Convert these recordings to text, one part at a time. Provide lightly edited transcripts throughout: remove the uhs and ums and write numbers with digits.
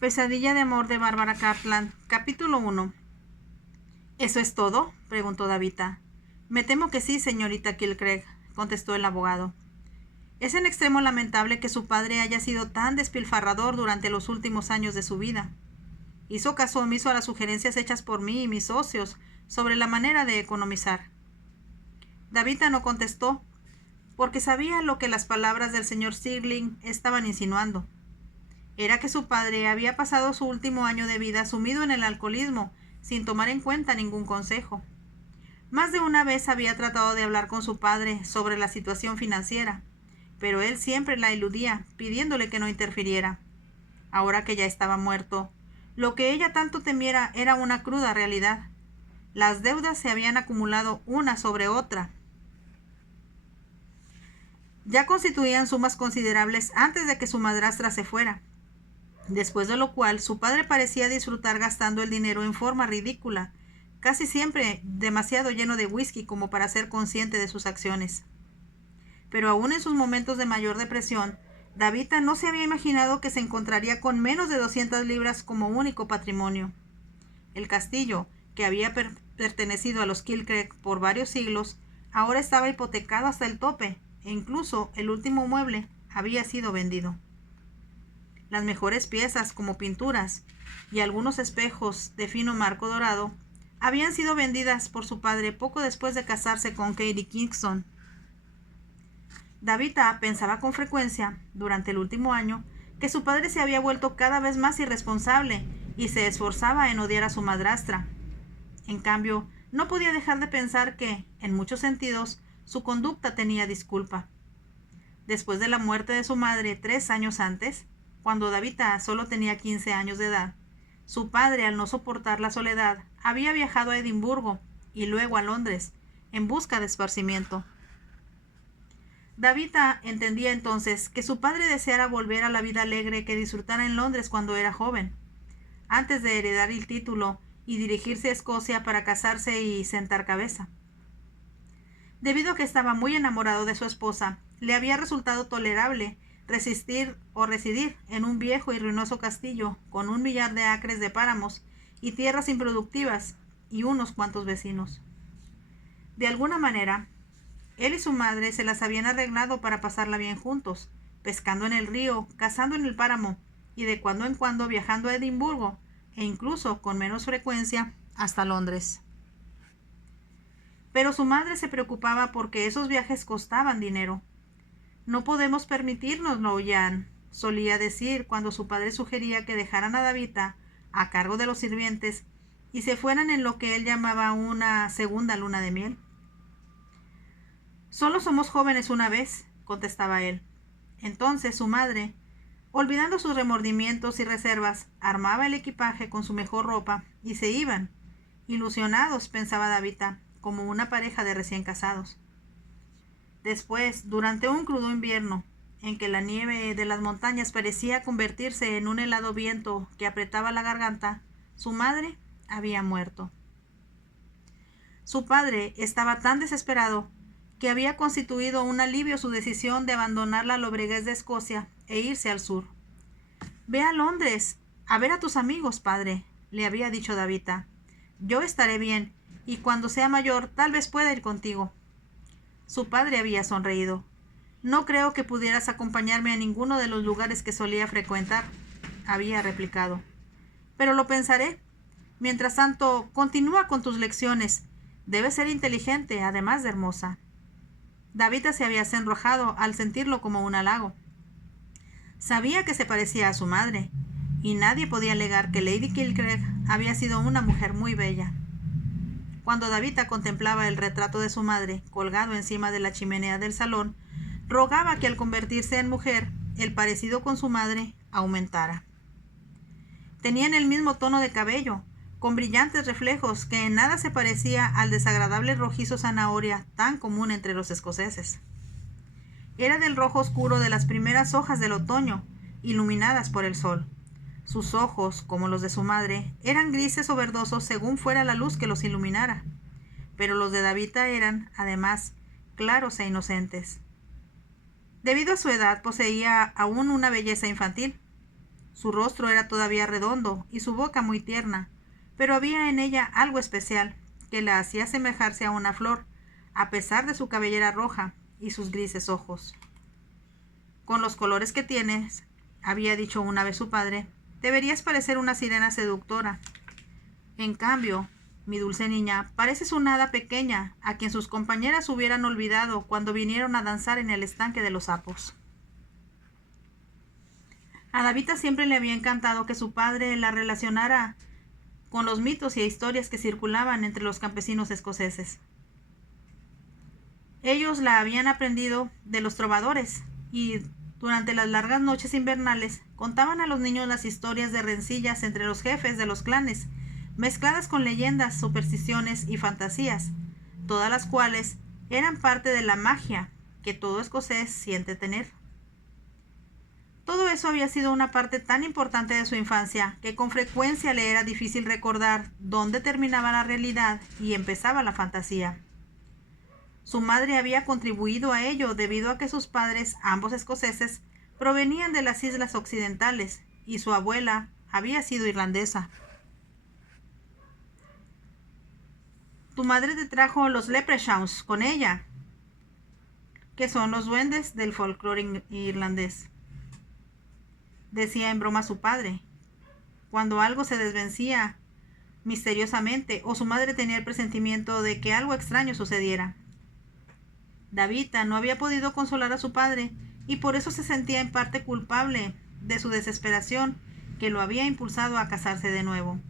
Pesadilla de amor de Bárbara Cartland, capítulo 1. ¿Eso es todo?, preguntó Davita. Me temo que sí, señorita Kilcraig, contestó el abogado. Es en extremo lamentable que su padre haya sido tan despilfarrador durante los últimos años de su vida. Hizo caso omiso a las sugerencias hechas por mí y mis socios sobre la manera de economizar. Davita no contestó, porque sabía lo que las palabras del señor Stirling estaban insinuando. Era que su padre había pasado su último año de vida sumido en el alcoholismo, sin tomar en cuenta ningún consejo. Más de una vez había tratado de hablar con su padre sobre la situación financiera, pero él siempre la eludía, pidiéndole que no interfiriera. Ahora que ya estaba muerto, lo que ella tanto temiera era una cruda realidad. Las deudas se habían acumulado una sobre otra. Ya constituían sumas considerables antes de que su madrastra se fuera, después de lo cual su padre parecía disfrutar gastando el dinero en forma ridícula, casi siempre demasiado lleno de whisky como para ser consciente de sus acciones. Pero aún en sus momentos de mayor depresión, Davita no se había imaginado que se encontraría con menos de 200 libras como único patrimonio. El castillo, que había pertenecido a los Kilcraig por varios siglos, ahora estaba hipotecado hasta el tope, e incluso el último mueble había sido vendido. Las mejores piezas, como pinturas y algunos espejos de fino marco dorado, habían sido vendidas por su padre poco después de casarse con Katie Kingston. Davita pensaba con frecuencia, durante el último año, que su padre se había vuelto cada vez más irresponsable y se esforzaba en odiar a su madrastra. En cambio, no podía dejar de pensar que, en muchos sentidos, su conducta tenía disculpa. Después de la muerte de su madre 3 años antes, cuando Davita solo tenía 15 años de edad, su padre, al no soportar la soledad, había viajado a Edimburgo y luego a Londres, en busca de esparcimiento. Davita entendía entonces que su padre deseara volver a la vida alegre que disfrutara en Londres cuando era joven, antes de heredar el título y dirigirse a Escocia para casarse y sentar cabeza. Debido a que estaba muy enamorado de su esposa, le había resultado tolerable resistir o residir en un viejo y ruinoso castillo con 1 millar de acres de páramos y tierras improductivas y unos cuantos vecinos. De alguna manera, él y su madre se las habían arreglado para pasarla bien juntos, pescando en el río, cazando en el páramo y de cuando en cuando viajando a Edimburgo e incluso con menos frecuencia hasta Londres. Pero su madre se preocupaba porque esos viajes costaban dinero. No podemos permitírnoslo, Jan, solía decir cuando su padre sugería que dejaran a Davita a cargo de los sirvientes y se fueran en lo que él llamaba una segunda luna de miel. Solo somos jóvenes una vez, contestaba él. Entonces su madre, olvidando sus remordimientos y reservas, armaba el equipaje con su mejor ropa y se iban, ilusionados, pensaba Davita, como una pareja de recién casados. Después, durante un crudo invierno, en que la nieve de las montañas parecía convertirse en un helado viento que apretaba la garganta, su madre había muerto. Su padre estaba tan desesperado que había constituido un alivio su decisión de abandonar la lobreguez de Escocia e irse al sur. «Ve a Londres, a ver a tus amigos, padre», le había dicho Davita. «Yo estaré bien, y cuando sea mayor tal vez pueda ir contigo». Su padre había sonreído. «No creo que pudieras acompañarme a ninguno de los lugares que solía frecuentar», había replicado. «Pero lo pensaré. Mientras tanto, continúa con tus lecciones. Debes ser inteligente, además de hermosa». Davita se había sonrojado al sentirlo como un halago. Sabía que se parecía a su madre, y nadie podía alegar que Lady Kilcraig había sido una mujer muy bella. Cuando Davita contemplaba el retrato de su madre colgado encima de la chimenea del salón, rogaba que al convertirse en mujer, el parecido con su madre aumentara. Tenían el mismo tono de cabello, con brillantes reflejos que en nada se parecía al desagradable rojizo zanahoria tan común entre los escoceses. Era del rojo oscuro de las primeras hojas del otoño, iluminadas por el sol. Sus ojos, como los de su madre, eran grises o verdosos según fuera la luz que los iluminara, pero los de Davita eran, además, claros e inocentes. Debido a su edad, poseía aún una belleza infantil. Su rostro era todavía redondo y su boca muy tierna, pero había en ella algo especial que la hacía asemejarse a una flor, a pesar de su cabellera roja y sus grises ojos. Con los colores que tienes, había dicho una vez su padre, deberías parecer una sirena seductora. En cambio, mi dulce niña, pareces una hada pequeña, a quien sus compañeras hubieran olvidado cuando vinieron a danzar en el estanque de los sapos. A Davita siempre le había encantado que su padre la relacionara con los mitos y historias que circulaban entre los campesinos escoceses. Ellos la habían aprendido de los trovadores y durante las largas noches invernales contaban a los niños las historias de rencillas entre los jefes de los clanes, mezcladas con leyendas, supersticiones y fantasías, todas las cuales eran parte de la magia que todo escocés siente tener. Todo eso había sido una parte tan importante de su infancia que con frecuencia le era difícil recordar dónde terminaba la realidad y empezaba la fantasía. Su madre había contribuido a ello debido a que sus padres, ambos escoceses, provenían de las islas occidentales y su abuela había sido irlandesa. Tu madre te trajo los leprechauns con ella, que son los duendes del folclore irlandés, decía en broma su padre, cuando algo se desvencía misteriosamente o su madre tenía el presentimiento de que algo extraño sucediera. Davita no había podido consolar a su padre y por eso se sentía en parte culpable de su desesperación que lo había impulsado a casarse de nuevo.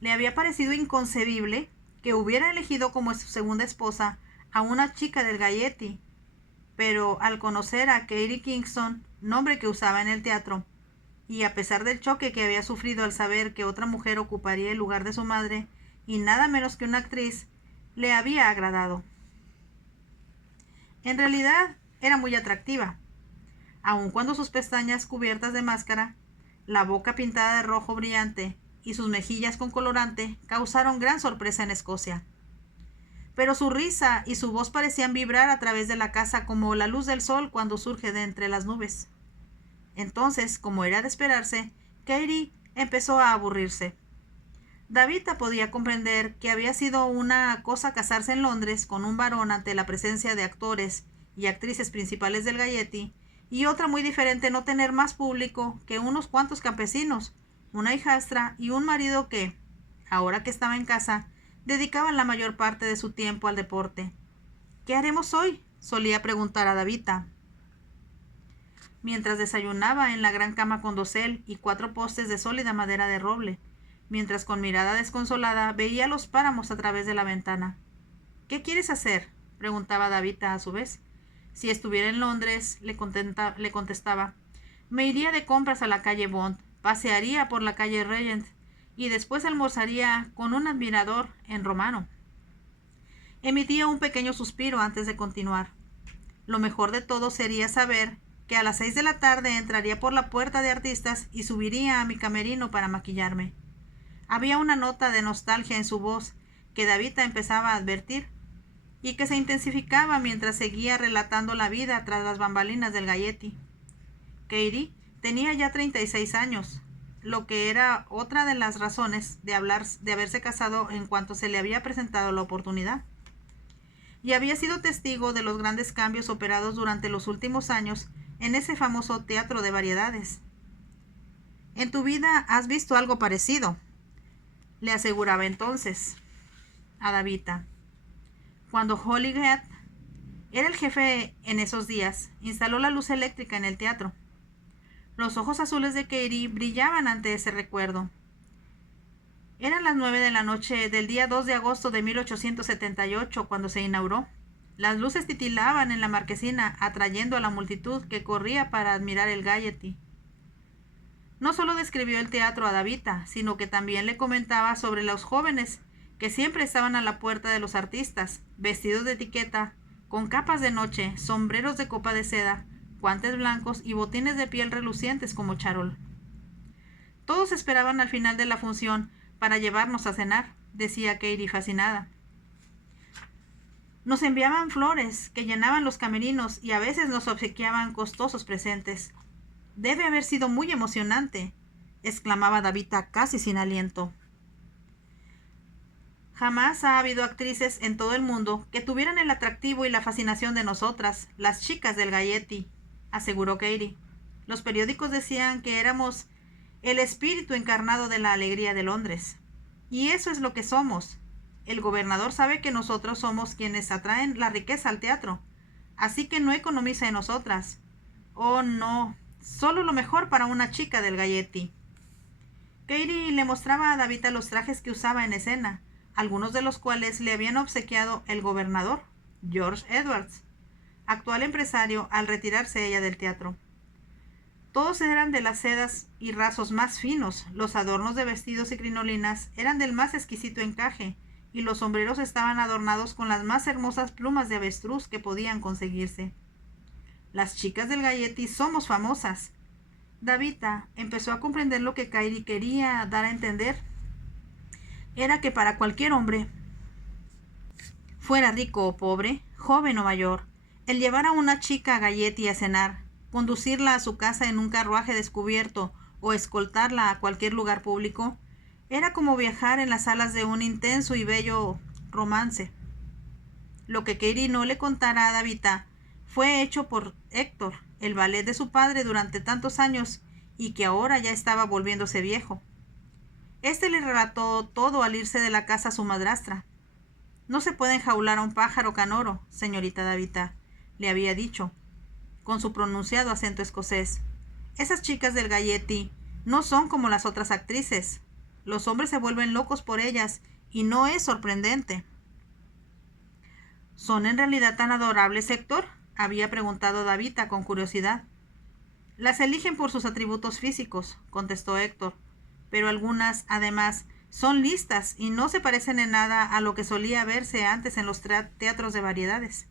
Le había parecido inconcebible que hubiera elegido como su segunda esposa a una chica del Gaiety, pero al conocer a Katie Kingston, nombre que usaba en el teatro, y a pesar del choque que había sufrido al saber que otra mujer ocuparía el lugar de su madre, y nada menos que una actriz, le había agradado. En realidad era muy atractiva, aun cuando sus pestañas cubiertas de máscara, la boca pintada de rojo brillante y sus mejillas con colorante causaron gran sorpresa en Escocia. Pero su risa y su voz parecían vibrar a través de la casa como la luz del sol cuando surge de entre las nubes. Entonces, como era de esperarse, Katie empezó a aburrirse. Davita podía comprender que había sido una cosa casarse en Londres con un varón ante la presencia de actores y actrices principales del Gaiety, y otra muy diferente no tener más público que unos cuantos campesinos, una hijastra y un marido que, ahora que estaba en casa, dedicaban la mayor parte de su tiempo al deporte. ¿Qué haremos hoy?, solía preguntar a Davita, mientras desayunaba en la gran cama con dosel y 4 postes de sólida madera de roble, mientras con mirada desconsolada veía los páramos a través de la ventana. ¿Qué quieres hacer?, preguntaba Davita a su vez. Si estuviera en Londres, le contestaba, me iría de compras a la calle Bond, pasearía por la calle Regent y después almorzaría con un admirador en romano. Emitía un pequeño suspiro antes de continuar. Lo mejor de todo sería saber que a las 6 de la tarde entraría por la puerta de artistas y subiría a mi camerino para maquillarme. Había una nota de nostalgia en su voz que Davita empezaba a advertir y que se intensificaba mientras seguía relatando la vida tras las bambalinas del Gaiety. Katie tenía ya 36 años, lo que era otra de las razones de haberse casado en cuanto se le había presentado la oportunidad. Y había sido testigo de los grandes cambios operados durante los últimos años en ese famoso teatro de variedades. En tu vida has visto algo parecido, le aseguraba entonces a Davita. Cuando Holyhead era el jefe en esos días, instaló la luz eléctrica en el teatro. Los ojos azules de Katie brillaban ante ese recuerdo. Eran las 9 de la noche del día 2 de agosto de 1878 cuando se inauguró. Las luces titilaban en la marquesina, atrayendo a la multitud que corría para admirar el Gaiety. No solo describió el teatro a Davita, sino que también le comentaba sobre los jóvenes que siempre estaban a la puerta de los artistas, vestidos de etiqueta, con capas de noche, sombreros de copa de seda, guantes blancos y botines de piel relucientes como charol. Todos esperaban al final de la función para llevarnos a cenar, decía Katie fascinada. Nos enviaban flores que llenaban los camerinos y a veces nos obsequiaban costosos presentes. Debe haber sido muy emocionante, exclamaba Davita casi sin aliento. Jamás ha habido actrices en todo el mundo que tuvieran el atractivo y la fascinación de nosotras, las chicas del Gaiety, aseguró Katie. Los periódicos decían que éramos el espíritu encarnado de la alegría de Londres. Y eso es lo que somos. El gobernador sabe que nosotros somos quienes atraen la riqueza al teatro, así que no economiza en nosotras. Oh, no, solo lo mejor para una chica del Gaiety. Katie le mostraba a Davita los trajes que usaba en escena, algunos de los cuales le habían obsequiado el gobernador, George Edwards, actual empresario, al retirarse ella del teatro. Todos eran de las sedas y rasos más finos, los adornos de vestidos y crinolinas eran del más exquisito encaje, y los sombreros estaban adornados con las más hermosas plumas de avestruz que podían conseguirse. Las chicas del Gaiety somos famosas. Davita empezó a comprender lo que Katie quería dar a entender. Era que para cualquier hombre, fuera rico o pobre, joven o mayor, el llevar a una chica a Gaiety a cenar, conducirla a su casa en un carruaje descubierto o escoltarla a cualquier lugar público, era como viajar en las alas de un intenso y bello romance. Lo que Katie no le contara a Davita fue hecho por Héctor, el valet de su padre durante tantos años y que ahora ya estaba volviéndose viejo. Este le relató todo al irse de la casa a su madrastra. No se puede enjaular a un pájaro canoro, señorita Davita, le había dicho, con su pronunciado acento escocés. Esas chicas del Gaiety no son como las otras actrices. Los hombres se vuelven locos por ellas y no es sorprendente. ¿Son en realidad tan adorables, Héctor?, había preguntado Davita con curiosidad. Las eligen por sus atributos físicos, contestó Héctor, pero algunas, además, son listas y no se parecen en nada a lo que solía verse antes en los teatros de variedades.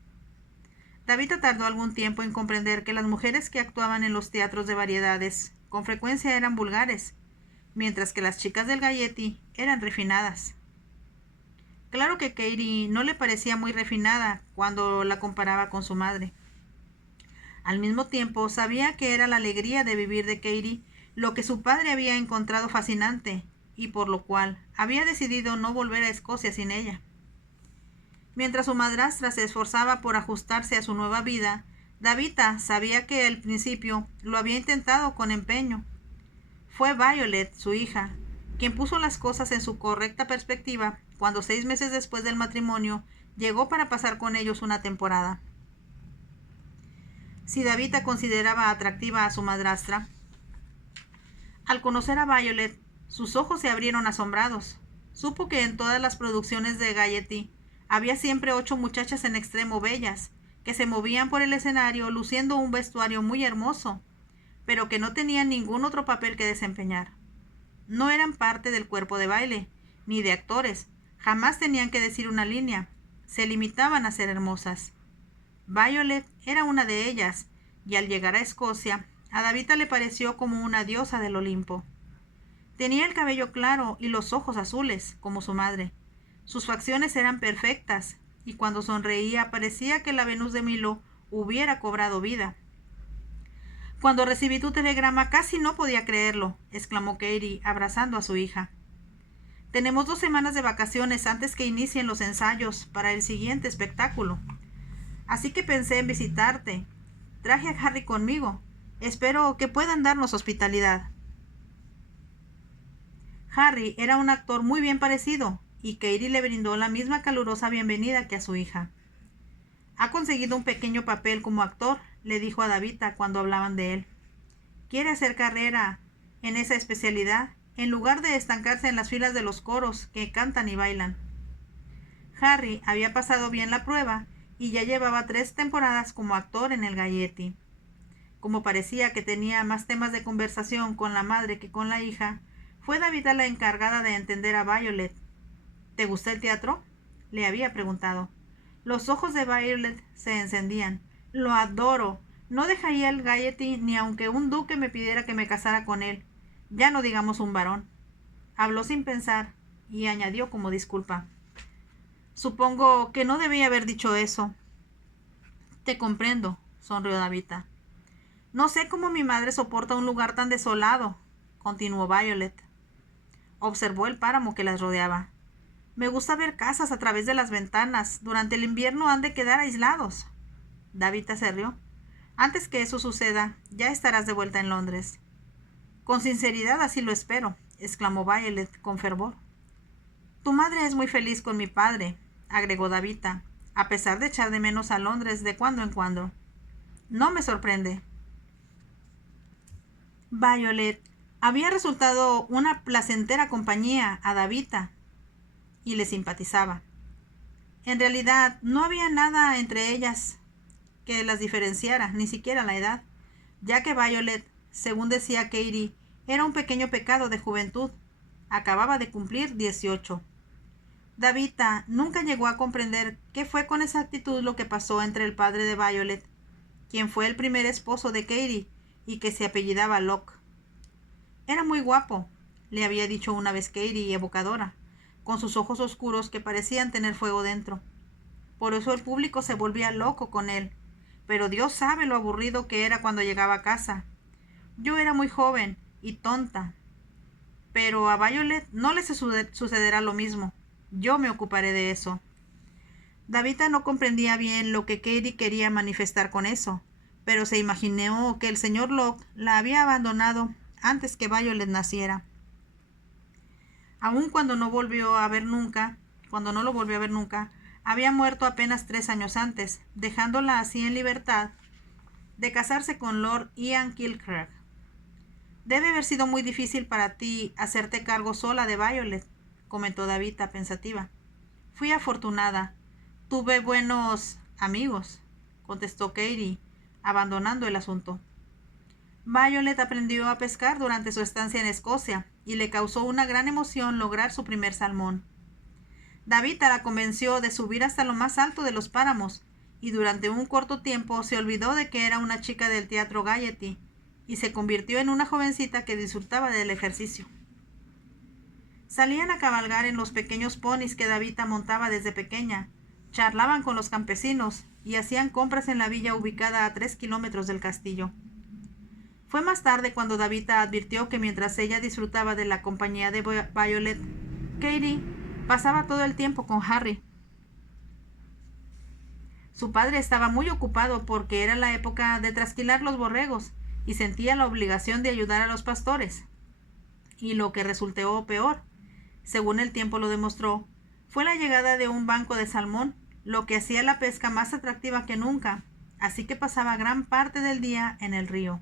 Davita tardó algún tiempo en comprender que las mujeres que actuaban en los teatros de variedades con frecuencia eran vulgares, mientras que las chicas del Gaiety eran refinadas. Claro que Katie no le parecía muy refinada cuando la comparaba con su madre. Al mismo tiempo, sabía que era la alegría de vivir de Katie lo que su padre había encontrado fascinante, y por lo cual había decidido no volver a Escocia sin ella. Mientras su madrastra se esforzaba por ajustarse a su nueva vida, Davita sabía que al principio lo había intentado con empeño. Fue Violet, su hija, quien puso las cosas en su correcta perspectiva cuando 6 meses después del matrimonio llegó para pasar con ellos una temporada. Si Davita consideraba atractiva a su madrastra, al conocer a Violet, sus ojos se abrieron asombrados. Supo que en todas las producciones de Gaiety había siempre 8 muchachas en extremo bellas, que se movían por el escenario luciendo un vestuario muy hermoso, pero que no tenían ningún otro papel que desempeñar. No eran parte del cuerpo de baile, ni de actores, jamás tenían que decir una línea, se limitaban a ser hermosas. Violet era una de ellas, y al llegar a Escocia, a Davita le pareció como una diosa del Olimpo. Tenía el cabello claro y los ojos azules, como su madre. Sus facciones eran perfectas, y cuando sonreía parecía que la Venus de Milo hubiera cobrado vida. Cuando recibí tu telegrama casi no podía creerlo, exclamó Katie, abrazando a su hija. Tenemos 2 semanas de vacaciones antes que inicien los ensayos para el siguiente espectáculo. Así que pensé en visitarte. Traje a Harry conmigo. Espero que puedan darnos hospitalidad. Harry era un actor muy bien parecido, y Katie le brindó la misma calurosa bienvenida que a su hija. Ha conseguido un pequeño papel como actor, le dijo a Davita cuando hablaban de él. Quiere hacer carrera en esa especialidad, en lugar de estancarse en las filas de los coros que cantan y bailan. Harry había pasado bien la prueba y ya llevaba 3 temporadas como actor en el Gaiety. Como parecía que tenía más temas de conversación con la madre que con la hija, fue Davita la encargada de entender a Violet. ¿Te gusta el teatro?, le había preguntado. Los ojos de Violet se encendían. Lo adoro. No dejaría el Gaiety ni aunque un duque me pidiera que me casara con él. Ya no digamos un varón. Habló sin pensar y añadió como disculpa. Supongo que no debía haber dicho eso. Te comprendo, sonrió Davita. No sé cómo mi madre soporta un lugar tan desolado, continuó Violet. Observó el páramo que las rodeaba. Me gusta ver casas a través de las ventanas. Durante el invierno han de quedar aislados. Davita se rió. Antes que eso suceda, ya estarás de vuelta en Londres. Con sinceridad así lo espero, exclamó Violet con fervor. Tu madre es muy feliz con mi padre, agregó Davita, a pesar de echar de menos a Londres de cuando en cuando. No me sorprende. Violet había resultado una placentera compañía a Davita y le simpatizaba. En realidad, no había nada entre ellas que las diferenciara, ni siquiera la edad, ya que Violet, según decía Katie, era un pequeño pecado de juventud. Acababa de cumplir 18. Davita nunca llegó a comprender qué fue con exactitud lo que pasó entre el padre de Violet, quien fue el primer esposo de Katie y que se apellidaba Locke. Era muy guapo, le había dicho una vez Katie, evocadora, con sus ojos oscuros que parecían tener fuego dentro. Por eso el público se volvía loco con él, pero Dios sabe lo aburrido que era cuando llegaba a casa. Yo era muy joven y tonta, pero a Violet no le sucederá lo mismo. Yo me ocuparé de eso. Davita no comprendía bien lo que Katie quería manifestar con eso, pero se imaginó que el señor Locke la había abandonado antes que Violet naciera. Aun cuando no lo volvió a ver nunca, había muerto apenas 3 años antes, dejándola así en libertad de casarse con Lord Ian Kilcraig. Debe haber sido muy difícil para ti hacerte cargo sola de Violet, comentó Davita pensativa. Fui afortunada. Tuve buenos amigos, contestó Katie, abandonando el asunto. Violet aprendió a pescar durante su estancia en Escocia y le causó una gran emoción lograr su primer salmón. Davita la convenció de subir hasta lo más alto de los páramos y durante un corto tiempo se olvidó de que era una chica del teatro Gaiety y se convirtió en una jovencita que disfrutaba del ejercicio. Salían a cabalgar en los pequeños ponis que Davita montaba desde pequeña, charlaban con los campesinos y hacían compras en la villa ubicada a 3 kilómetros del castillo. Fue más tarde cuando Davita advirtió que mientras ella disfrutaba de la compañía de Violet, Katie pasaba todo el tiempo con Harry. Su padre estaba muy ocupado porque era la época de trasquilar los borregos y sentía la obligación de ayudar a los pastores. Y lo que resultó peor, según el tiempo lo demostró, fue la llegada de un banco de salmón, lo que hacía la pesca más atractiva que nunca, así que pasaba gran parte del día en el río.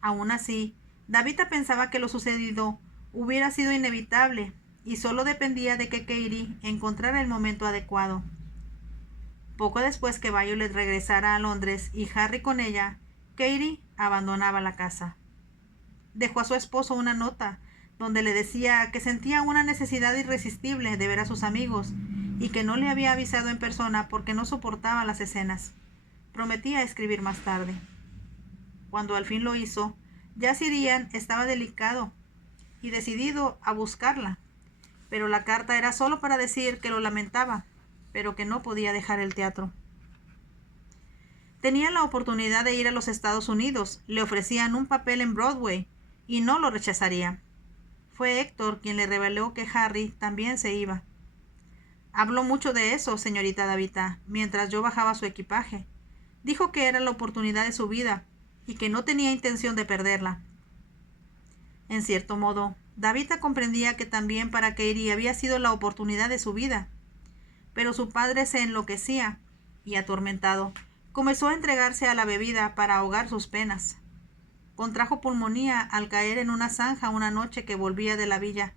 Aún así, Davita pensaba que lo sucedido hubiera sido inevitable y solo dependía de que Katie encontrara el momento adecuado. Poco después que Violet regresara a Londres y Harry con ella, Katie abandonaba la casa. Dejó a su esposo una nota donde le decía que sentía una necesidad irresistible de ver a sus amigos y que no le había avisado en persona porque no soportaba las escenas. Prometía escribir más tarde. Cuando al fin lo hizo, ya Sir Ian estaba delicado y decidido a buscarla, pero la carta era solo para decir que lo lamentaba, pero que no podía dejar el teatro. Tenía la oportunidad de ir a los Estados Unidos, le ofrecían un papel en Broadway y no lo rechazaría. Fue Héctor quien le reveló que Harry también se iba. Habló mucho de eso, señorita Davita, mientras yo bajaba su equipaje. Dijo que era la oportunidad de su vida y que no tenía intención de perderla. En cierto modo, Davita comprendía que también para Katie había sido la oportunidad de su vida. Pero su padre se enloquecía y, atormentado, comenzó a entregarse a la bebida para ahogar sus penas. Contrajo pulmonía al caer en una zanja una noche que volvía de la villa,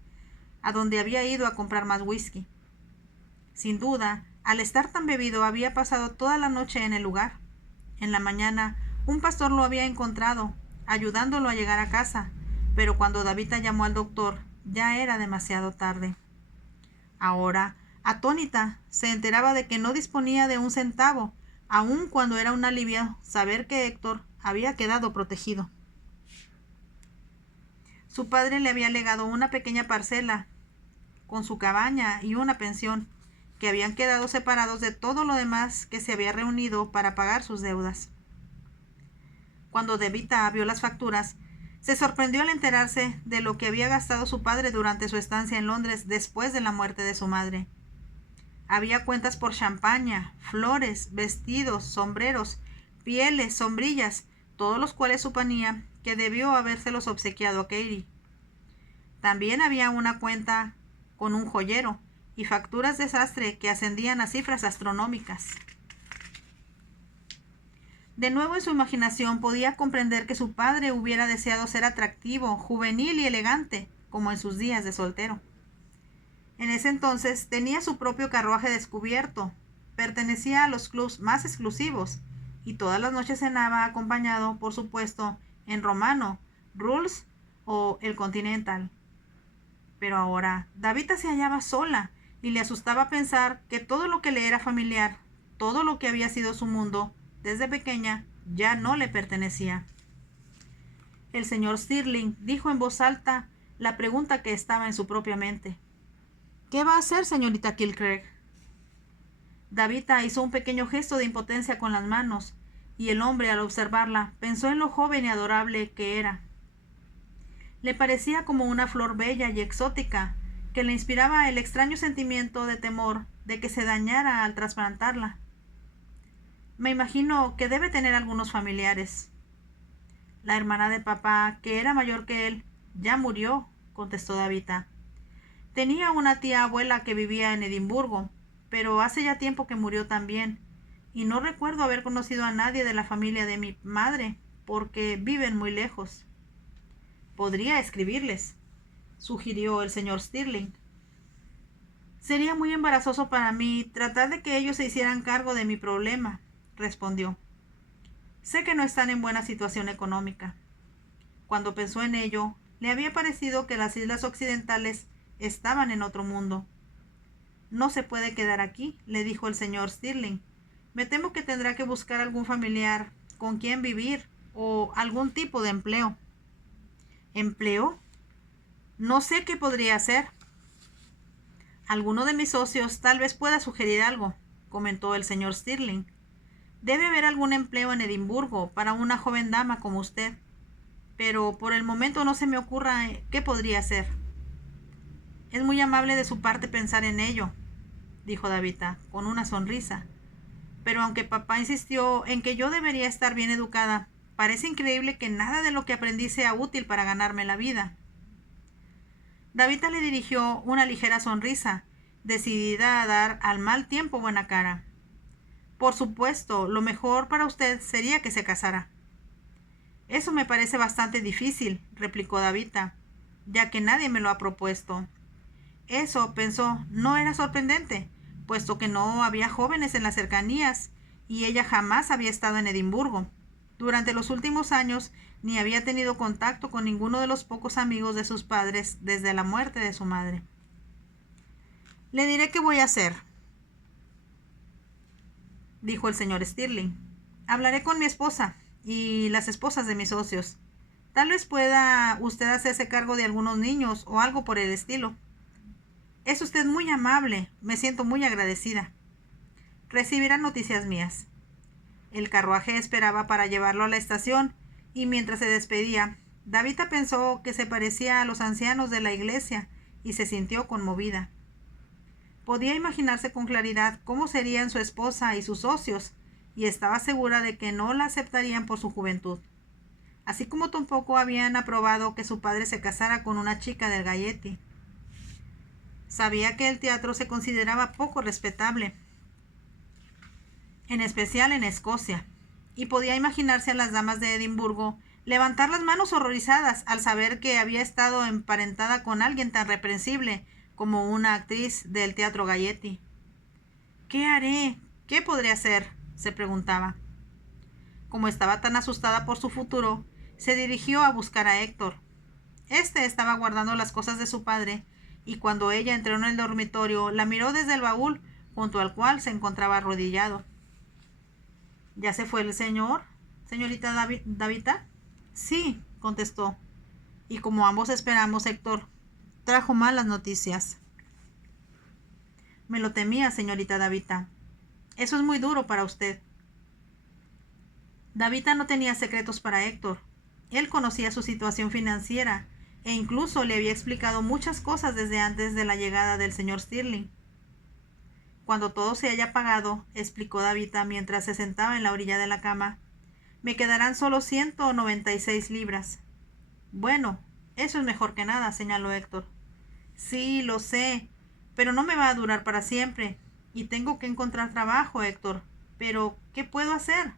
a donde había ido a comprar más whisky. Sin duda, al estar tan bebido había pasado toda la noche en el lugar. En la mañana, un pastor lo había encontrado, ayudándolo a llegar a casa, pero cuando Davita llamó al doctor, ya era demasiado tarde. Ahora, atónita, se enteraba de que no disponía de un centavo, aun cuando era un alivio saber que Héctor había quedado protegido. Su padre le había legado una pequeña parcela, con su cabaña y una pensión, que habían quedado separados de todo lo demás que se había reunido para pagar sus deudas. Cuando Davita vio las facturas, se sorprendió al enterarse de lo que había gastado su padre durante su estancia en Londres después de la muerte de su madre. Había cuentas por champaña, flores, vestidos, sombreros, pieles, sombrillas, todos los cuales suponía que debió habérselos obsequiado a Katie. También había una cuenta con un joyero y facturas de sastre que ascendían a cifras astronómicas. De nuevo en su imaginación podía comprender que su padre hubiera deseado ser atractivo, juvenil y elegante, como en sus días de soltero. En ese entonces tenía su propio carruaje descubierto, pertenecía a los clubs más exclusivos, y todas las noches cenaba acompañado, por supuesto, en Romano, Rules o el Continental. Pero ahora Davita se hallaba sola, y le asustaba pensar que todo lo que le era familiar, todo lo que había sido su mundo, desde pequeña, ya no le pertenecía. El señor Stirling dijo en voz alta la pregunta que estaba en su propia mente. ¿Qué va a hacer, señorita Kilcraig? Davita hizo un pequeño gesto de impotencia con las manos, y el hombre, al observarla, pensó en lo joven y adorable que era. Le parecía como una flor bella y exótica, que le inspiraba el extraño sentimiento de temor de que se dañara al trasplantarla. Me imagino que debe tener algunos familiares. La hermana de papá, que era mayor que él, ya murió, contestó Davita. Tenía una tía abuela que vivía en Edimburgo, pero hace ya tiempo que murió también, y no recuerdo haber conocido a nadie de la familia de mi madre, porque viven muy lejos. Podría escribirles, sugirió el señor Stirling. Sería muy embarazoso para mí tratar de que ellos se hicieran cargo de mi problema, respondió. Sé que no están en buena situación económica. Cuando pensó en ello, le había parecido que las islas occidentales estaban en otro mundo. No se puede quedar aquí, le dijo el señor Stirling. Me temo que tendrá que buscar algún familiar con quien vivir o algún tipo de empleo. ¿Empleo? No sé qué podría hacer. Alguno de mis socios tal vez pueda sugerir algo, comentó el señor Stirling. Debe haber algún empleo en Edimburgo para una joven dama como usted, pero por el momento no se me ocurra qué podría hacer. Es muy amable de su parte pensar en ello, dijo Davita, con una sonrisa. Pero aunque papá insistió en que yo debería estar bien educada, parece increíble que nada de lo que aprendí sea útil para ganarme la vida. Davita le dirigió una ligera sonrisa, decidida a dar al mal tiempo buena cara. Por supuesto, lo mejor para usted sería que se casara. Eso me parece bastante difícil, replicó Davita, ya que nadie me lo ha propuesto. Eso, pensó, no era sorprendente, puesto que no había jóvenes en las cercanías, y ella jamás había estado en Edimburgo. Durante los últimos años ni había tenido contacto con ninguno de los pocos amigos de sus padres desde la muerte de su madre. Le diré qué voy a hacer, dijo el señor Stirling. Hablaré con mi esposa y las esposas de mis socios. Tal vez pueda usted hacerse cargo de algunos niños o algo por el estilo. Es usted muy amable, me siento muy agradecida. Recibirá noticias mías. El carruaje esperaba para llevarlo a la estación, y mientras se despedía, Davita pensó que se parecía a los ancianos de la iglesia y se sintió conmovida. Podía imaginarse con claridad cómo serían su esposa y sus socios, y estaba segura de que no la aceptarían por su juventud. Así como tampoco habían aprobado que su padre se casara con una chica del Gaiety. Sabía que el teatro se consideraba poco respetable, en especial en Escocia, y podía imaginarse a las damas de Edimburgo levantar las manos horrorizadas al saber que había estado emparentada con alguien tan reprensible como una actriz del teatro Gaiety. ¿Qué haré? ¿Qué podré hacer?, se preguntaba. Como estaba tan asustada por su futuro, se dirigió a buscar a Héctor. Este estaba guardando las cosas de su padre, y cuando ella entró en el dormitorio, la miró desde el baúl, junto al cual se encontraba arrodillado. ¿Ya se fue el señor, señorita Davita? Sí, contestó. Y como ambos esperamos, Héctor trajo malas noticias. Me lo temía, señorita Davita. Eso es muy duro para usted. Davita no tenía secretos para Héctor. Él conocía su situación financiera e incluso le había explicado muchas cosas desde antes de la llegada del señor Stirling. Cuando todo se haya pagado, explicó Davita mientras se sentaba en la orilla de la cama, me quedarán solo 196 libras. Bueno, eso es mejor que nada, señaló Héctor. Sí, lo sé, pero no me va a durar para siempre, y tengo que encontrar trabajo, Héctor. Pero, ¿qué puedo hacer?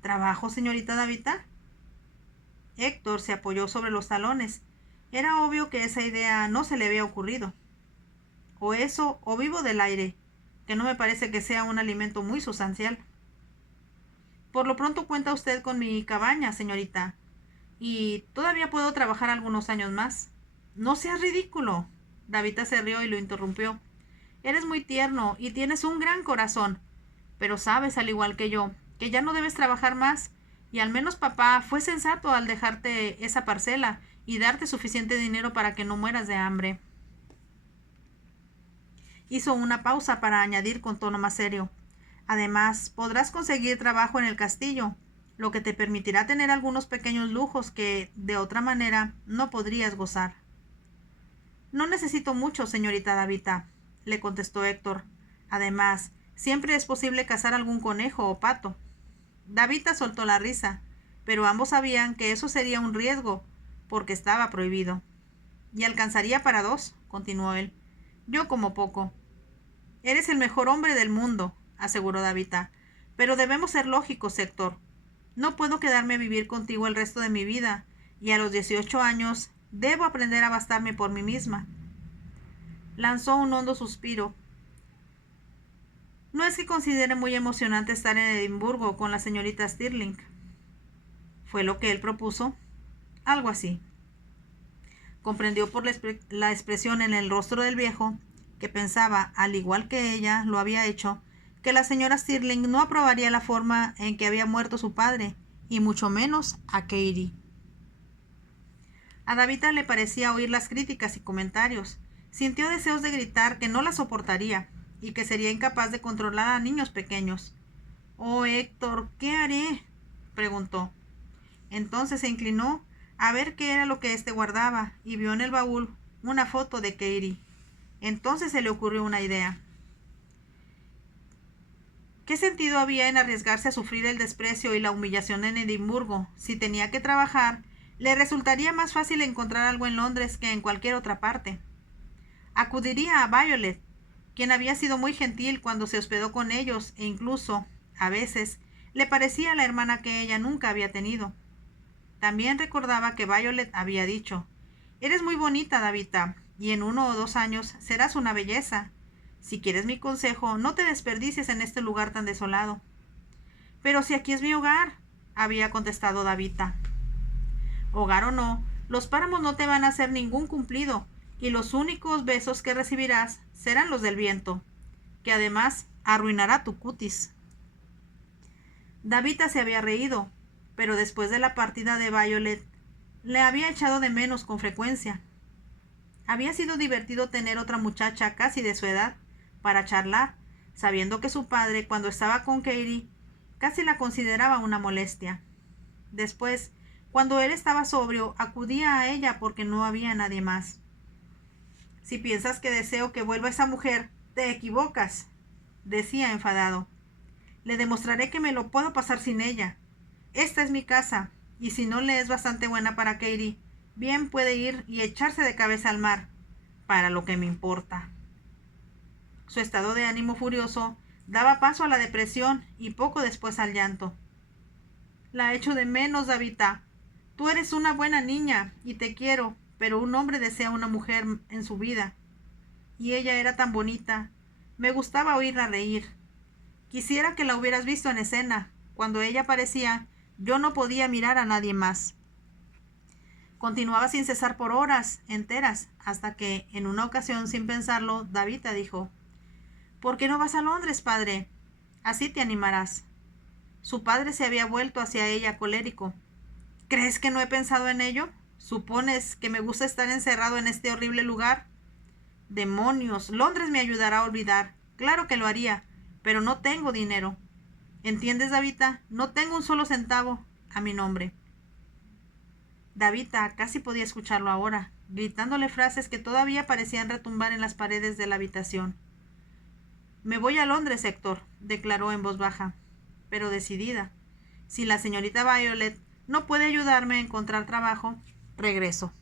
¿Trabajo, señorita Davita? Héctor se apoyó sobre los talones. Era obvio que esa idea no se le había ocurrido. O eso, o vivo del aire, que no me parece que sea un alimento muy sustancial. Por lo pronto cuenta usted con mi cabaña, señorita, y todavía puedo trabajar algunos años más. No seas ridículo. Davita se rió y lo interrumpió. Eres muy tierno y tienes un gran corazón, pero sabes, al igual que yo, que ya no debes trabajar más, y al menos papá fue sensato al dejarte esa parcela y darte suficiente dinero para que no mueras de hambre. Hizo una pausa para añadir con tono más serio. Además, podrás conseguir trabajo en el castillo, lo que te permitirá tener algunos pequeños lujos que, de otra manera, no podrías gozar. No necesito mucho, señorita Davita, le contestó Héctor. Además, siempre es posible cazar algún conejo o pato. Davita soltó la risa, pero ambos sabían que eso sería un riesgo, porque estaba prohibido. Y alcanzaría para 2, continuó él. Yo como poco. Eres el mejor hombre del mundo, aseguró Davita, pero debemos ser lógicos, Héctor. No puedo quedarme a vivir contigo el resto de mi vida, y a los 18 años debo aprender a bastarme por mí misma. Lanzó un hondo suspiro. No es que considere muy emocionante estar en Edimburgo con la señorita Stirling. ¿Fue lo que él propuso? Algo así. Comprendió por la expresión en el rostro del viejo, que pensaba, al igual que ella lo había hecho, que la señora Stirling no aprobaría la forma en que había muerto su padre, y mucho menos a Katie. A Davita le parecía oír las críticas y comentarios. Sintió deseos de gritar que no la soportaría y que sería incapaz de controlar a niños pequeños. «Oh, Héctor, ¿qué haré?», preguntó. Entonces se inclinó a ver qué era lo que éste guardaba y vio en el baúl una foto de Katie. Entonces se le ocurrió una idea. ¿Qué sentido había en arriesgarse a sufrir el desprecio y la humillación en Edimburgo? Si tenía que trabajar, le resultaría más fácil encontrar algo en Londres que en cualquier otra parte. Acudiría a Violet, quien había sido muy gentil cuando se hospedó con ellos e incluso, a veces, le parecía la hermana que ella nunca había tenido. También recordaba que Violet había dicho: «Eres muy bonita, Davita, y en 1 o 2 años serás una belleza. Si quieres mi consejo, no te desperdicies en este lugar tan desolado». «Pero si aquí es mi hogar», había contestado Davita. Hogar o no, los páramos no te van a hacer ningún cumplido, y los únicos besos que recibirás serán los del viento, que además arruinará tu cutis. Davita se había reído, pero después de la partida de Violet, le había echado de menos con frecuencia. Había sido divertido tener otra muchacha casi de su edad para charlar, sabiendo que su padre, cuando estaba con Katie, casi la consideraba una molestia. Después, cuando él estaba sobrio, acudía a ella porque no había nadie más. «Si piensas que deseo que vuelva esa mujer, te equivocas», decía enfadado. «Le demostraré que me lo puedo pasar sin ella. Esta es mi casa, y si no le es bastante buena para Katie, bien puede ir y echarse de cabeza al mar, para lo que me importa». Su estado de ánimo furioso daba paso a la depresión y poco después al llanto. «La echo de menos, Davita. Tú eres una buena niña y te quiero, pero un hombre desea una mujer en su vida. Y ella era tan bonita. Me gustaba oírla reír. Quisiera que la hubieras visto en escena. Cuando ella aparecía, yo no podía mirar a nadie más». Continuaba sin cesar por horas enteras, hasta que, en una ocasión, sin pensarlo, Davita dijo: «¿Por qué no vas a Londres, padre? Así te animarás». Su padre se había vuelto hacia ella colérico. «¿Crees que no he pensado en ello? ¿Supones que me gusta estar encerrado en este horrible lugar? Demonios, Londres me ayudará a olvidar. Claro que lo haría, pero no tengo dinero. ¿Entiendes, Davita? No tengo un solo centavo a mi nombre. Davita casi podía escucharlo ahora, gritándole frases que todavía parecían retumbar en las paredes de la habitación. Me voy a Londres, Héctor, declaró en voz baja, pero decidida. Si la señorita Violet no puede ayudarme a encontrar trabajo, regreso.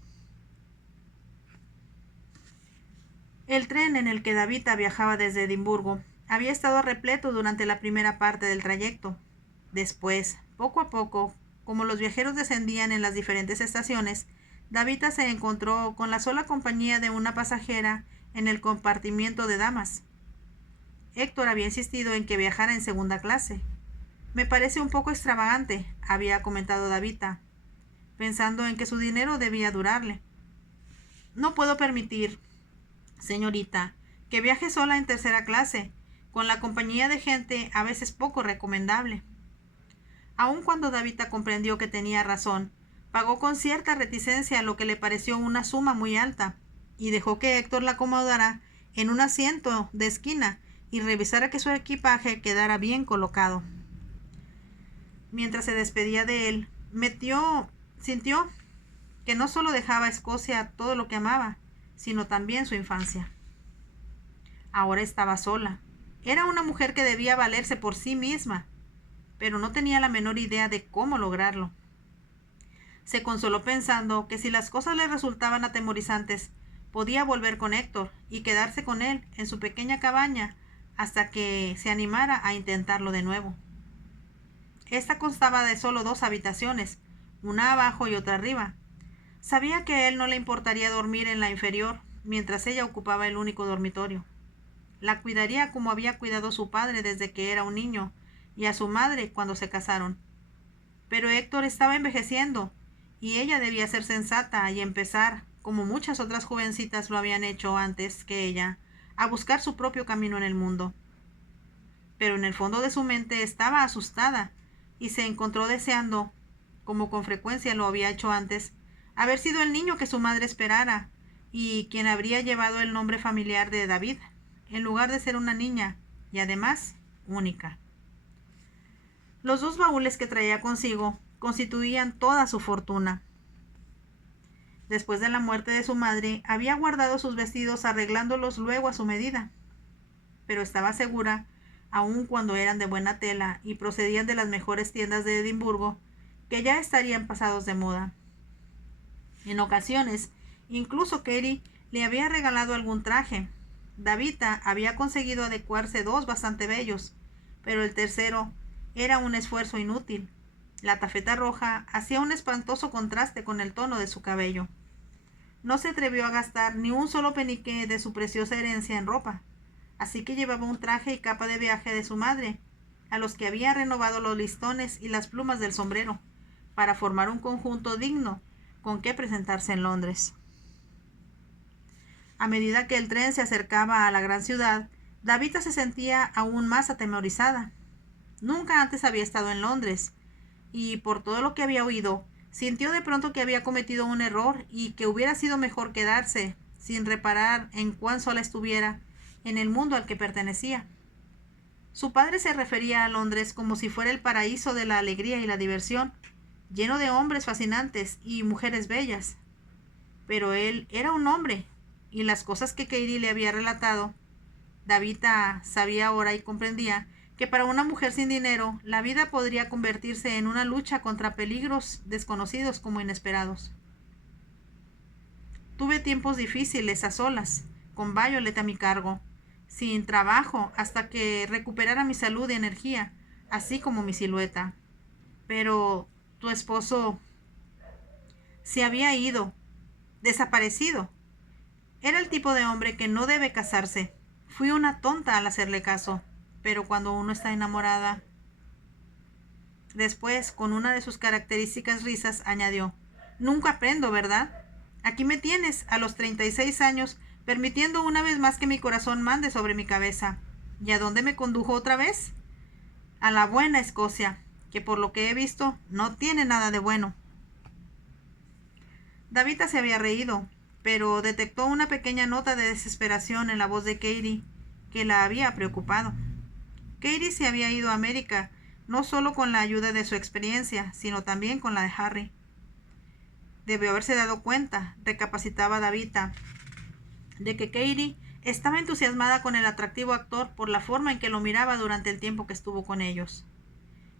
El tren en el que Davita viajaba desde Edimburgo había estado repleto durante la primera parte del trayecto. Después, poco a poco, como los viajeros descendían en las diferentes estaciones, Davita se encontró con la sola compañía de una pasajera en el compartimiento de damas. Héctor había insistido en que viajara en segunda clase. Me parece un poco extravagante, había comentado Davita, pensando en que su dinero debía durarle. No puedo permitir, señorita, que viaje sola en tercera clase, con la compañía de gente a veces poco recomendable. Aun cuando Davita comprendió que tenía razón, pagó con cierta reticencia lo que le pareció una suma muy alta, y dejó que Héctor la acomodara en un asiento de esquina y revisara que su equipaje quedara bien colocado. Mientras se despedía de él, sintió que no solo dejaba a Escocia todo lo que amaba, sino también su infancia. Ahora estaba sola. Era una mujer que debía valerse por sí misma, pero no tenía la menor idea de cómo lograrlo. Se consoló pensando que si las cosas le resultaban atemorizantes, podía volver con Héctor y quedarse con él en su pequeña cabaña hasta que se animara a intentarlo de nuevo. Esta constaba de solo 2 habitaciones, una abajo y otra arriba. Sabía que a él no le importaría dormir en la inferior, mientras ella ocupaba el único dormitorio. La cuidaría como había cuidado a su padre desde que era un niño, y a su madre cuando se casaron. Pero Héctor estaba envejeciendo, y ella debía ser sensata y empezar, como muchas otras jovencitas lo habían hecho antes que ella, a buscar su propio camino en el mundo. Pero en el fondo de su mente estaba asustada, y se encontró deseando, como con frecuencia lo había hecho antes, haber sido el niño que su madre esperara, y quien habría llevado el nombre familiar de David, en lugar de ser una niña, y además única. Los 2 baúles que traía consigo constituían toda su fortuna. Después de la muerte de su madre, había guardado sus vestidos arreglándolos luego a su medida, pero estaba segura, aun cuando eran de buena tela y procedían de las mejores tiendas de Edimburgo, que ya estarían pasados de moda. En ocasiones, incluso Katie le había regalado algún traje. Davita había conseguido adecuarse 2 bastante bellos, pero el tercero era un esfuerzo inútil. La tafeta roja hacía un espantoso contraste con el tono de su cabello. No se atrevió a gastar ni un solo penique de su preciosa herencia en ropa, así que llevaba un traje y capa de viaje de su madre, a los que había renovado los listones y las plumas del sombrero, para formar un conjunto digno con que presentarse en Londres. A medida que el tren se acercaba a la gran ciudad, Davita se sentía aún más atemorizada. Nunca antes había estado en Londres, y por todo lo que había oído, sintió de pronto que había cometido un error y que hubiera sido mejor quedarse, sin reparar en cuán sola estuviera, en el mundo al que pertenecía. Su padre se refería a Londres como si fuera el paraíso de la alegría y la diversión, lleno de hombres fascinantes y mujeres bellas. Pero él era un hombre, y las cosas que Katie le había relatado, Davita sabía ahora y comprendía que para una mujer sin dinero la vida podría convertirse en una lucha contra peligros desconocidos como inesperados. Tuve tiempos difíciles a solas, con Violet a mi cargo, sin trabajo hasta que recuperara mi salud y energía, así como mi silueta. Pero tu esposo se había ido, desaparecido. Era el tipo de hombre que no debe casarse. Fui una tonta al hacerle caso, pero cuando uno está enamorada... Después, con una de sus características risas, añadió: Nunca aprendo, ¿verdad? Aquí me tienes, a los 36 años, permitiendo una vez más que mi corazón mande sobre mi cabeza. ¿Y a dónde me condujo otra vez? A la buena Escocia, que por lo que he visto no tiene nada de bueno. Davita se había reído, pero detectó una pequeña nota de desesperación en la voz de Katie, que la había preocupado. Katie se había ido a América no solo con la ayuda de su experiencia, sino también con la de Harry. Debió haberse dado cuenta, recapacitaba Davita, de que Katie estaba entusiasmada con el atractivo actor por la forma en que lo miraba durante el tiempo que estuvo con ellos.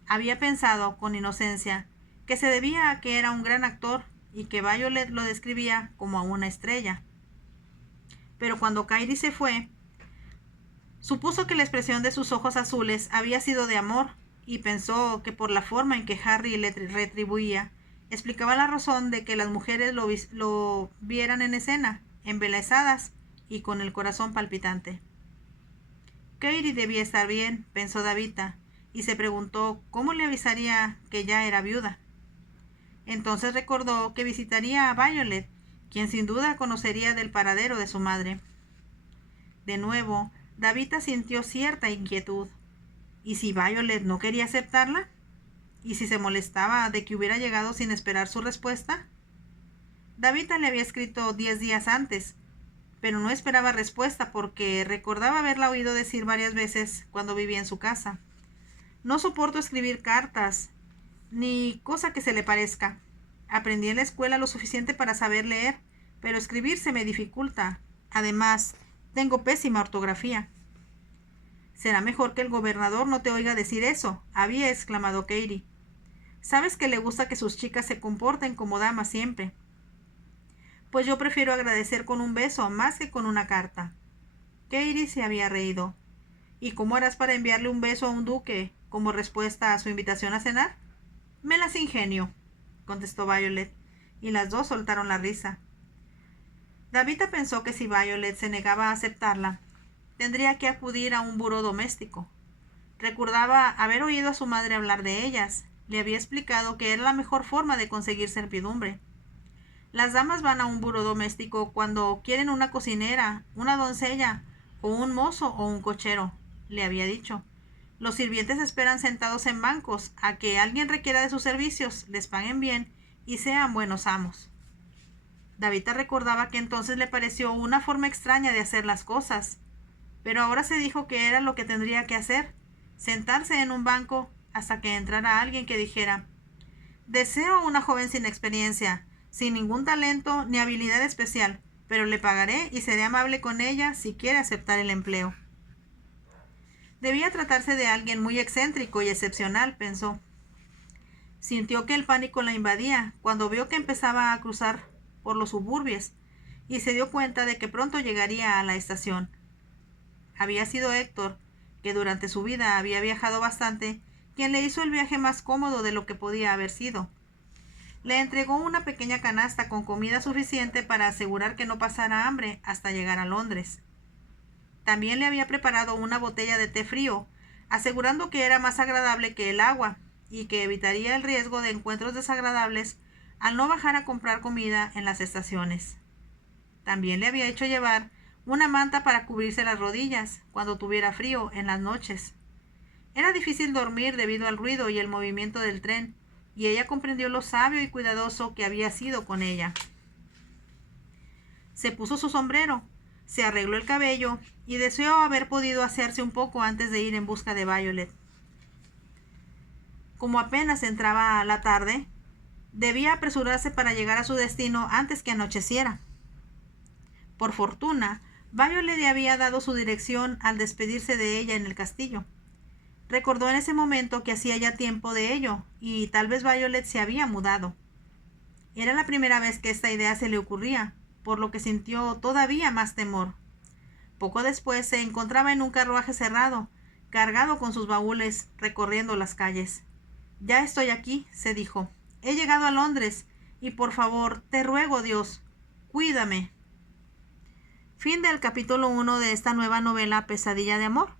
Había pensado, con inocencia, que se debía a que era un gran actor y que Violet lo describía como a una estrella. Pero cuando Katie se fue, supuso que la expresión de sus ojos azules había sido de amor y pensó que por la forma en que Harry le retribuía, explicaba la razón de que las mujeres lo vieran en escena, embelesadas y con el corazón palpitante. Katie debía estar bien, pensó Davita, y se preguntó cómo le avisaría que ya era viuda. Entonces recordó que visitaría a Violet, quien sin duda conocería del paradero de su madre. De nuevo, Davita sintió cierta inquietud. ¿Y si Violet no quería aceptarla? ¿Y si se molestaba de que hubiera llegado sin esperar su respuesta? Davita le había escrito 10 días antes, pero no esperaba respuesta porque recordaba haberla oído decir varias veces cuando vivía en su casa. No soporto escribir cartas, ni cosa que se le parezca. Aprendí en la escuela lo suficiente para saber leer, pero escribir se me dificulta. Además, tengo pésima ortografía. Será mejor que el gobernador no te oiga decir eso, había exclamado Katie. Sabes que le gusta que sus chicas se comporten como damas siempre. Pues yo prefiero agradecer con un beso más que con una carta. Katie se había reído. ¿Y cómo harás para enviarle un beso a un duque como respuesta a su invitación a cenar? Me las ingenio, contestó Violet, y las dos soltaron la risa. Davita pensó que si Violet se negaba a aceptarla, tendría que acudir a un buró doméstico. Recordaba haber oído a su madre hablar de ellas. Le había explicado que era la mejor forma de conseguir servidumbre. Las damas van a un buró doméstico cuando quieren una cocinera, una doncella, o un mozo o un cochero, le había dicho. Los sirvientes esperan sentados en bancos a que alguien requiera de sus servicios, les paguen bien y sean buenos amos. Davita recordaba que entonces le pareció una forma extraña de hacer las cosas, pero ahora se dijo que era lo que tendría que hacer, sentarse en un banco hasta que entrara alguien que dijera: «Deseo a una joven sin experiencia, sin ningún talento ni habilidad especial, pero le pagaré y seré amable con ella si quiere aceptar el empleo». Debía tratarse de alguien muy excéntrico y excepcional, pensó. Sintió que el pánico la invadía cuando vio que empezaba a cruzar por los suburbios y se dio cuenta de que pronto llegaría a la estación. Había sido Héctor, que durante su vida había viajado bastante, quien le hizo el viaje más cómodo de lo que podía haber sido. Le entregó una pequeña canasta con comida suficiente para asegurar que no pasara hambre hasta llegar a Londres. También le había preparado una botella de té frío, asegurando que era más agradable que el agua y que evitaría el riesgo de encuentros desagradables al no bajar a comprar comida en las estaciones. También le había hecho llevar una manta para cubrirse las rodillas cuando tuviera frío en las noches. Era difícil dormir debido al ruido y el movimiento del tren, y ella comprendió lo sabio y cuidadoso que había sido con ella. Se puso su sombrero, se arregló el cabello y deseó haber podido asearse un poco antes de ir en busca de Violet. Como apenas entraba la tarde, debía apresurarse para llegar a su destino antes que anocheciera. Por fortuna, Violet le había dado su dirección al despedirse de ella en el castillo. Recordó en ese momento que hacía ya tiempo de ello, y tal vez Violet se había mudado. Era la primera vez que esta idea se le ocurría, por lo que sintió todavía más temor. Poco después se encontraba en un carruaje cerrado, cargado con sus baúles, recorriendo las calles. «Ya estoy aquí», se dijo. «He llegado a Londres, y por favor, te ruego, Dios, cuídame». Fin del capítulo 1 de esta nueva novela Pesadilla de amor.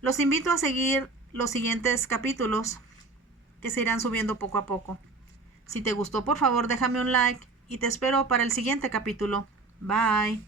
Los invito a seguir los siguientes capítulos que se irán subiendo poco a poco. Si te gustó, por favor, déjame un like y te espero para el siguiente capítulo. Bye.